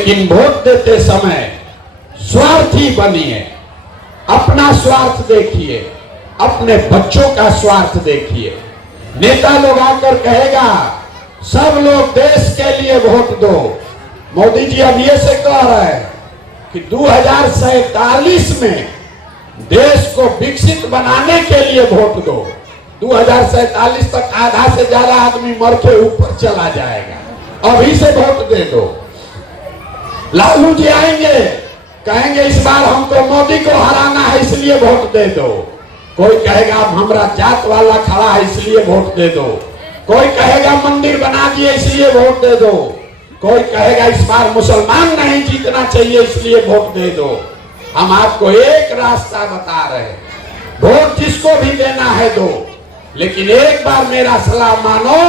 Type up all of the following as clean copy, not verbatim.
लेकिन वोट देते समय स्वार्थी बनिए, अपना स्वार्थ देखिए, अपने बच्चों का स्वार्थ देखिए। नेता लोग आकर कहेगा सब लोग देश के लिए वोट दो। मोदी जी अब ये से कह रहे हैं कि 2047 में देश को विकसित बनाने के लिए वोट दो। 2047 तक आधा से ज्यादा आदमी मर के ऊपर चला जाएगा, अभी से वोट दे दो। लालू जी आएंगे, कहेंगे इस बार हमको मोदी को हराना है इसलिए वोट दे दो। कोई कहेगा हमारा जात वाला खड़ा है इसलिए वोट दे दो। कोई कहेगा मंदिर बना दिए इसलिए वोट दे दो। कोई कहेगा इस बार मुसलमान नहीं जीतना चाहिए इसलिए वोट दे दो। हम आपको एक रास्ता बता रहे हैं, वोट जिसको भी देना है दो, लेकिन एक बार मेरा सलाह मानो,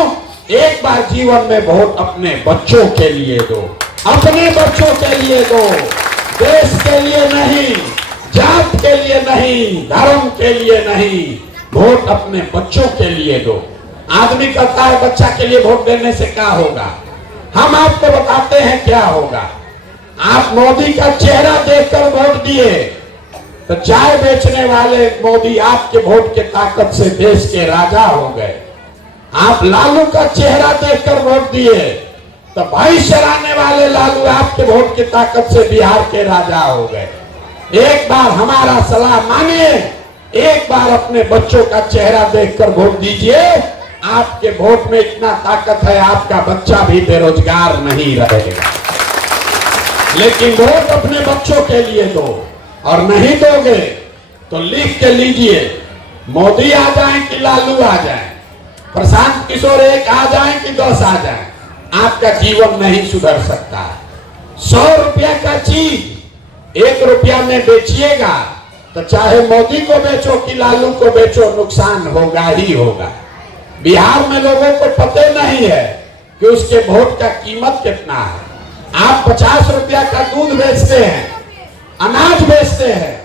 एक बार जीवन में वोट अपने बच्चों के लिए दो, अपने बच्चों के लिए दो, देश के लिए नहीं, जात के लिए नहीं, धर्म के लिए नहीं, वोट अपने बच्चों के लिए दो। आदमी कहता है बच्चा के लिए वोट देने से क्या होगा, हम आपको बताते हैं क्या होगा। आप मोदी का चेहरा देखकर वोट दिए तो चाय बेचने वाले मोदी आपके वोट के ताकत से देश के राजा हो गए। आप लालू का चेहरा देखकर वोट दिए तो भाई चराने वाले लालू आपके वोट की ताकत से बिहार के राजा हो गए। एक बार हमारा सलाह मानिए, एक बार अपने बच्चों का चेहरा देखकर वोट दीजिए। आपके वोट में इतना ताकत है, आपका बच्चा भी बेरोजगार नहीं रहेगा। लेकिन वोट अपने बच्चों के लिए दो, और नहीं दोगे तो लिख के लीजिए, मोदी आ जाए कि लालू आ जाए, प्रशांत किशोर एक आ जाए कि 10 आ जाए, आपका जीवन नहीं सुधर सकता। 100 रुपया का चीज 1 रुपया में बेचिएगा तो चाहे मोदी को बेचो कि लालू को बेचो, नुकसान होगा ही होगा। बिहार में लोगों को पता नहीं है कि उसके वोट का कीमत कितना है। आप 50 रुपया का दूध बेचते हैं, अनाज बेचते हैं,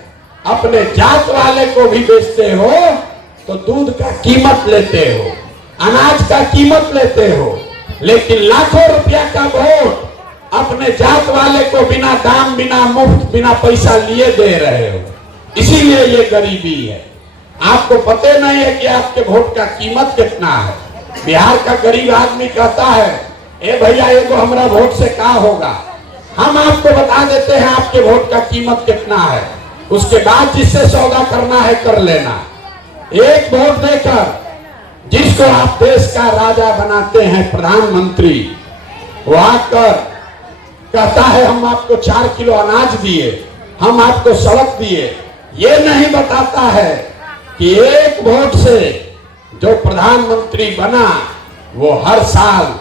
अपने जात वाले को भी बेचते हो तो दूध का कीमत लेते हो, अनाज का कीमत लेते हो, लेकिन लाखों रुपया का वोट अपने जात वाले को बिना दाम, बिना मुफ्त, बिना पैसा लिए दे रहे हो। इसीलिए ये गरीबी है। आपको पता नहीं है कि आपके वोट का कीमत कितना है। बिहार का गरीब आदमी कहता है ए भैया ये तो हमारा वोट से क्या होगा। हम आपको बता देते हैं आपके वोट का कीमत कितना है, उसके बाद जिससे सौदा करना है कर लेना। एक वोट देकर जिसको आप देश का राजा बनाते हैं, प्रधानमंत्री, वो आकर कहता है हम आपको 4 किलो अनाज दिए, हम आपको सड़क दिए, ये नहीं बताता है कि एक वोट से जो प्रधानमंत्री बना वो हर साल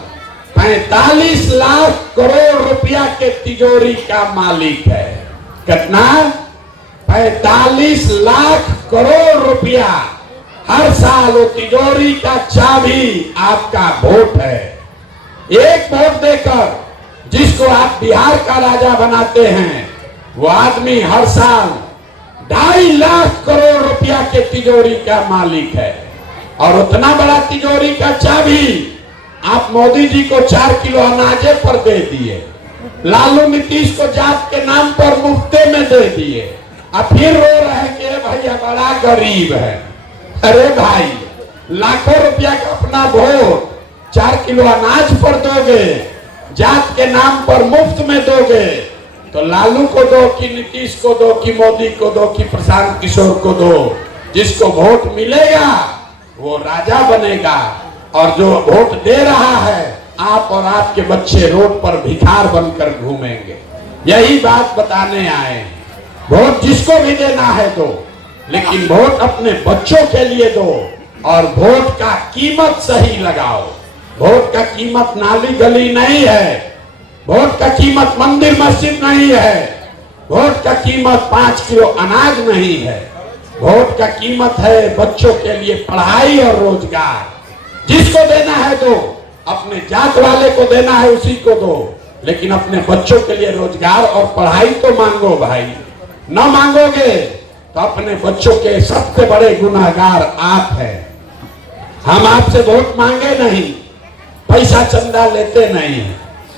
45 लाख करोड़ रुपया के तिजोरी का मालिक है। कितना? 45 लाख करोड़ रुपया हर साल वो तिजोरी का चाबी आपका वोट है। एक वोट देकर जिसको आप बिहार का राजा बनाते हैं, वो आदमी हर साल 2.5 लाख करोड़ रुपया के तिजोरी का मालिक है। और उतना बड़ा तिजोरी का चाबी आप मोदी जी को 4 किलो अनाजे पर दे दिए, लालू नीतीश को जात के नाम पर मुफ्ते में दे दिए, और फिर रो रहे कि भैया बड़ा गरीब है। अरे भाई, लाखों रुपया का अपना वोट 4 किलो अनाज पर दोगे, जात के नाम पर मुफ्त में दोगे, तो लालू को दो कि नीतीश को दो कि मोदी को दो कि प्रशांत किशोर को दो। जिसको वोट मिलेगा वो राजा बनेगा, और जो वोट दे रहा है आप और आपके बच्चे रोड पर भिखार बनकर घूमेंगे। यही बात बताने आए हैं। वोट जिसको भी देना है दो, लेकिन वोट अपने बच्चों के लिए दो, और वोट का कीमत सही लगाओ। वोट का कीमत नाली गली नहीं है, वोट का कीमत मंदिर मस्जिद नहीं है, वोट का कीमत 5 किलो अनाज नहीं है। वोट का कीमत है बच्चों के लिए पढ़ाई और रोजगार। जिसको देना है दो, अपने जात वाले को देना है उसी को दो, लेकिन अपने बच्चों के लिए रोजगार और पढ़ाई तो मांगो भाई। न मांगोगे तो अपने बच्चों के सबसे बड़े गुनहगार आप हैं। हम आपसे वोट मांगे नहीं, पैसा चंदा लेते नहीं,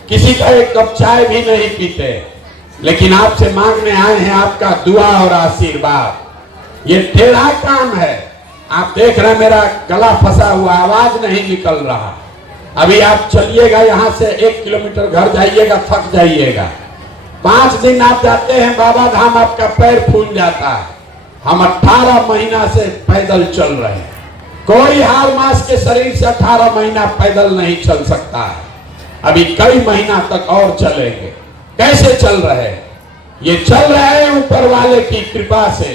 किसी का एक कप चाय भी नहीं पीते, लेकिन आपसे मांगने आए हैं आपका दुआ और आशीर्वाद। ये टेढ़ा काम है। आप देख रहे हैं मेरा गला फंसा हुआ, आवाज नहीं निकल रहा। अभी आप चलिएगा यहाँ से 1 किलोमीटर घर जाइएगा, थक जाइएगा। 5 दिन आप जाते हैं बाबा धाम, आपका पैर फूल जाता है। हम 18 महीना से पैदल चल रहे हैं। कोई हार मास के शरीर से 18 महीना पैदल नहीं चल सकता है। अभी कई महीना तक और चलेंगे। कैसे चल रहे हैं? ये चल रहे हैं ऊपर वाले की कृपा से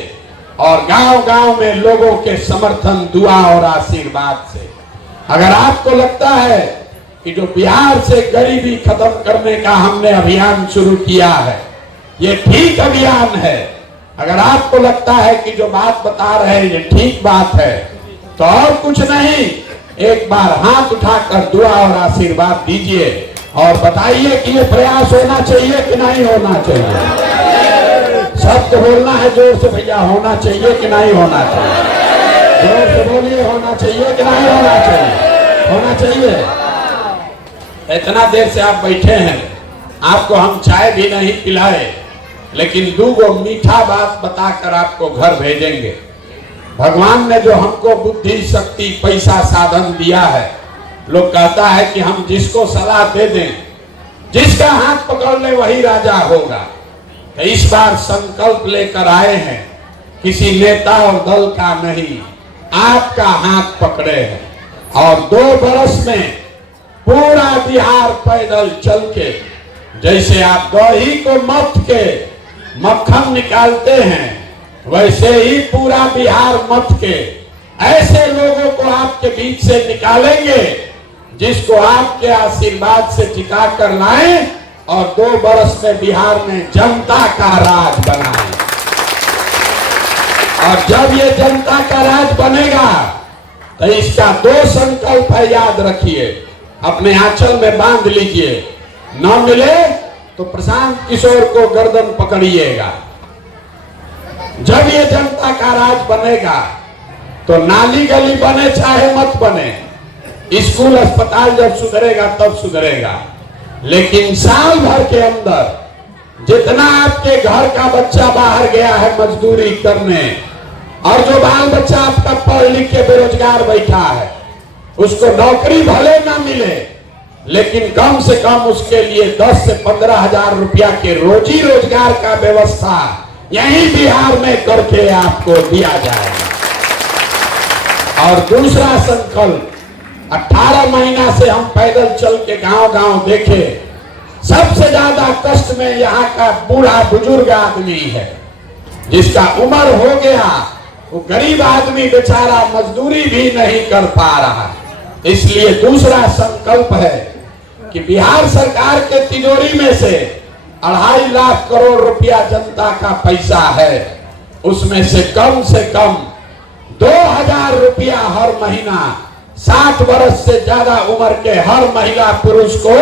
और गांव-गांव में लोगों के समर्थन, दुआ और आशीर्वाद से। अगर आपको लगता है कि जो बिहार से गरीबी खत्म करने का हमने अभियान शुरू किया है, ये ठीक अभियान है, अगर आपको लगता है कि जो बात बता रहे हैं ये ठीक बात है, तो और कुछ नहीं, एक बार हाथ उठाकर दुआ और आशीर्वाद दीजिए और बताइए कि ये प्रयास होना चाहिए कि नहीं होना चाहिए। सबको बोलना है जोर से, भैया होना चाहिए कि नहीं होना चाहिए? जोर से बोलिए, होना चाहिए कि नहीं होना चाहिए? होना चाहिए। इतना देर से आप बैठे हैं, आपको हम चाय भी नहीं पिलाए, लेकिन 2 मीठा बात बताकर आपको घर भेजेंगे। भगवान ने जो हमको बुद्धि, शक्ति, पैसा, साधन दिया है, लोग कहता है कि हम जिसको सलाह दे दें, जिसका हाथ पकड़ ले वही राजा होगा। तो इस बार संकल्प लेकर आए हैं, किसी नेता और दल का नहीं, आपका हाथ पकड़े हैं और 2 बरस में पूरा बिहार पैदल चल के, जैसे आप दही को मथ के मक्खन निकालते हैं, वैसे ही पूरा बिहार मथ के ऐसे लोगों को आपके बीच से निकालेंगे जिसको आपके आशीर्वाद से टिका कर लाएं और 2 बरस में बिहार में जनता का राज बनाएं। और जब ये जनता का राज बनेगा तो इसका 2 संकल्प है, याद रखिए, अपने आंचल में बांध लीजिए। न मिले तो प्रशांत किशोर को गर्दन पकड़िएगा। जब ये जनता का राज बनेगा तो नाली गली बने चाहे मत बने, स्कूल अस्पताल जब सुधरेगा तब सुधरेगा, लेकिन साल भर के अंदर जितना आपके घर का बच्चा बाहर गया है मजदूरी करने, और जो बाल बच्चा आपका पढ़ लिख के बेरोजगार बैठा है, उसको नौकरी भले ना मिले, लेकिन कम से कम उसके लिए 10 से 15 हजार रुपया के रोजी रोजगार का व्यवस्था यही बिहार में करके आपको दिया जाएगा। और दूसरा संकल्प, 18 महीना से हम पैदल चल के गांव-गांव देखे, सबसे ज्यादा कष्ट में यहाँ का बूढ़ा बुजुर्ग आदमी है, जिसका उम्र हो गया, वो गरीब आदमी बेचारा मजदूरी भी नहीं कर पा रहा। इसलिए दूसरा संकल्प है कि बिहार सरकार के तिजोरी में से 2.5 लाख करोड़ रुपया जनता का पैसा है, उसमें से कम 2000 रुपया हर महीना 60 वर्ष से ज्यादा उम्र के हर महिला पुरुष को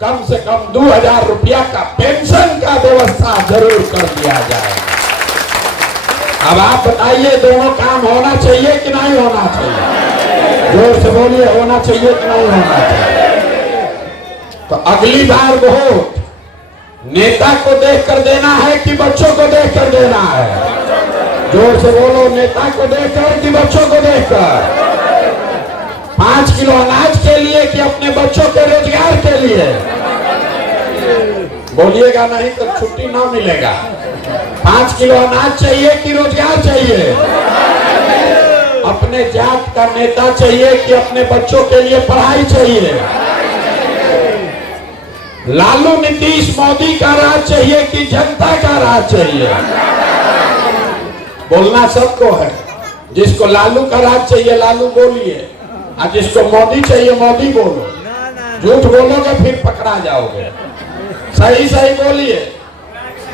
कम से कम 2000 रुपया का पेंशन का व्यवस्था जरूर कर दिया जाएगा। अब आप बताइए, दोनों काम होना चाहिए कि नहीं होना चाहिए? जोर से बोलिए, होना चाहिए कि नहीं होना चाहिए? तो अगली बार वोट नेता को देखकर देना है कि बच्चों को देखकर देना है? जोर से बोलो, नेता को देखकर कि बच्चों को देखकर? 5 किलो अनाज के लिए कि अपने बच्चों के रोजगार के लिए? बोलिएगा नहीं तो छुट्टी ना मिलेगा। 5 किलो अनाज चाहिए कि रोजगार चाहिए? अपने जात का नेता चाहिए कि अपने बच्चों के लिए पढ़ाई चाहिए? लालू, नीतीश, मोदी का राज चाहिए कि जनता का राज चाहिए? बोलना सबको है। जिसको लालू का राज चाहिए लालू बोलिए, और जिसको मोदी चाहिए मोदी बोलो। झूठ बोलोगे फिर पकड़ा जाओगे। सही सही बोलिए,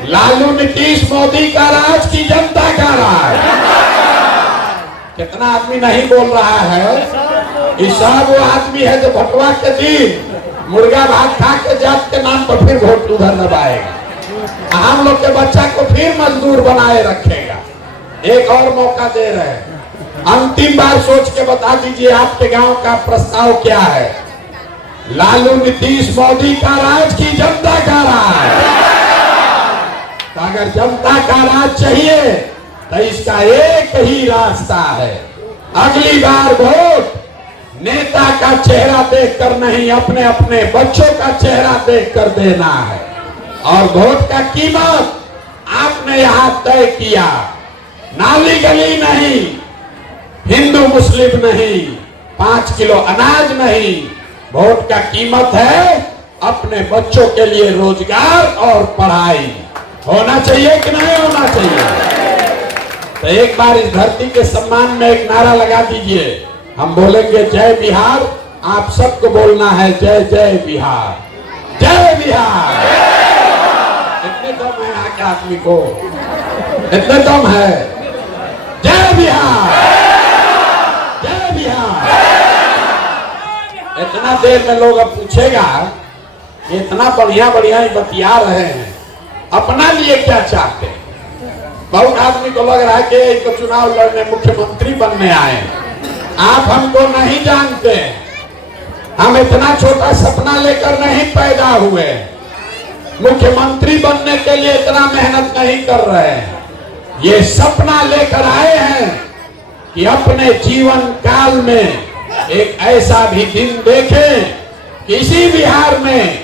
लालू, नीतीश, मोदी का राज की जनता का राज? कितना आदमी नहीं बोल रहा है? इस सब वो आदमी है जो भटवा के दिन मुर्गा भात खा के जात के नाम पर फिर वोट उधर दबाएगा, हम लोग के बच्चा को फिर मजदूर बनाए रखेगा। एक और मौका दे रहे हैं, अंतिम बार सोच के बता दीजिए आपके गांव का प्रस्ताव क्या है? लालू नीतीश मोदी का राज की जनता का राज। तो अगर जनता का राज चाहिए तो इसका एक ही रास्ता है, अगली बार वोट नेता का चेहरा देखकर नहीं, अपने अपने बच्चों का चेहरा देखकर देना है। और वोट का कीमत आपने यहां तय किया, नाली गली नहीं, हिंदू मुस्लिम नहीं, 5 किलो अनाज नहीं, वोट का कीमत है अपने बच्चों के लिए रोजगार और पढ़ाई। होना चाहिए कि नहीं होना चाहिए? तो एक बार इस धरती के सम्मान में एक नारा लगा दीजिए। हम बोलेंगे जय बिहार, आप सबको बोलना है जय जय बिहार, जय बिहार। इतने दम है यहाँ के आदमी को, इतने दम है। जय बिहार, जय बिहार। इतना देर में लोग अब पूछेगा इतना बढ़िया बढ़िया ही बतिया रहे हैं, अपना लिए क्या चाहते हैं? बहुत आदमी को लग रहा है कि तो चुनाव लड़ने मुख्यमंत्री बनने आए। आप हमको नहीं जानते, हम इतना छोटा सपना लेकर नहीं पैदा हुए, मुख्यमंत्री बनने के लिए इतना मेहनत नहीं कर रहे हैं। ये सपना लेकर आए हैं कि अपने जीवन काल में एक ऐसा भी दिन देखें कि इसी बिहार में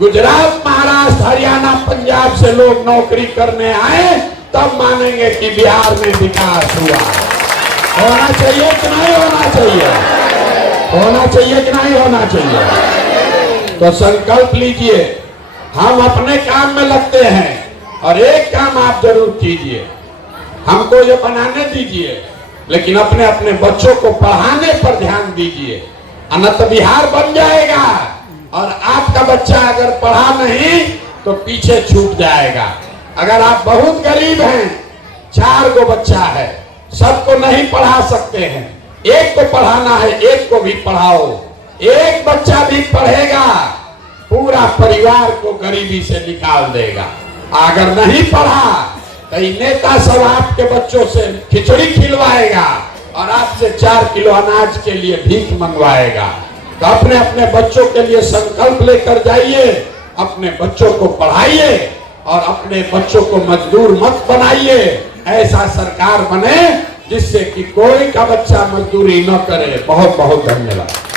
गुजरात, महाराष्ट्र, हरियाणा, पंजाब से लोग नौकरी करने आए, तब मानेंगे कि बिहार में विकास हुआ। होना चाहिए कि नहीं होना चाहिए? होना चाहिए कि नहीं होना चाहिए? तो संकल्प लीजिए, हम अपने काम में लगते हैं और एक काम आप जरूर कीजिए, हमको ये बनाने दीजिए लेकिन अपने अपने बच्चों को पढ़ाने पर ध्यान दीजिए, अन्यथा बिहार बन जाएगा और आपका बच्चा अगर पढ़ा नहीं तो पीछे छूट जाएगा। अगर आप बहुत गरीब हैं, 4 गो बच्चा है, सबको नहीं पढ़ा सकते हैं, एक को पढ़ाना है, एक को भी पढ़ाओ। एक बच्चा भी पढ़ेगा पूरा परिवार को गरीबी से निकाल देगा। अगर नहीं पढ़ा तो नेता सब आपके बच्चों से खिचड़ी खिलवाएगा और आपसे 4 किलो अनाज के लिए भीख मंगवाएगा। तो अपने अपने बच्चों के लिए संकल्प लेकर जाइए, अपने बच्चों को पढ़ाइए और अपने बच्चों को मजदूर मत बनाइए। ऐसा सरकार बने जिससे कि कोई का बच्चा मजदूरी न करे। बहुत बहुत धन्यवाद।